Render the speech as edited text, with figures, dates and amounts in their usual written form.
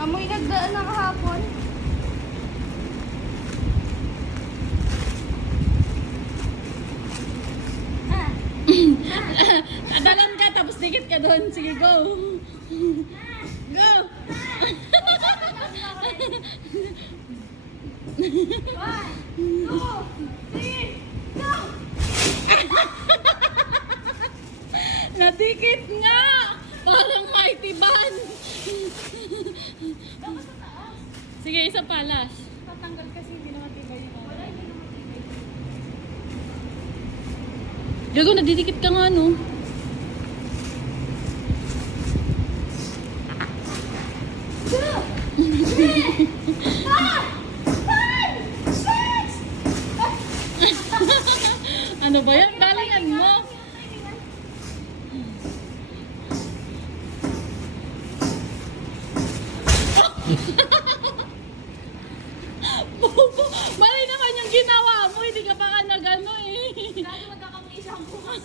Amoy nagdaan na kahapon. Dalan ka, tapos dikit ka doon. Sige, go. Go! One, two, three, go! Nadikit nga! Parang mighty ban. Dapat sa taas. Sige, isa palas. Tatanggal kasi hindi naman tibay yun. Wala, hindi naman tibay. Gago, nadidikit ka nga, no? Two, three, four, five, six! Ano ba yan? Galingan mo. Bobo, mali naman yung ginawa mo. Hindi ka pa ka nag-ano eh. Lalo magkakamali siya ang bukas.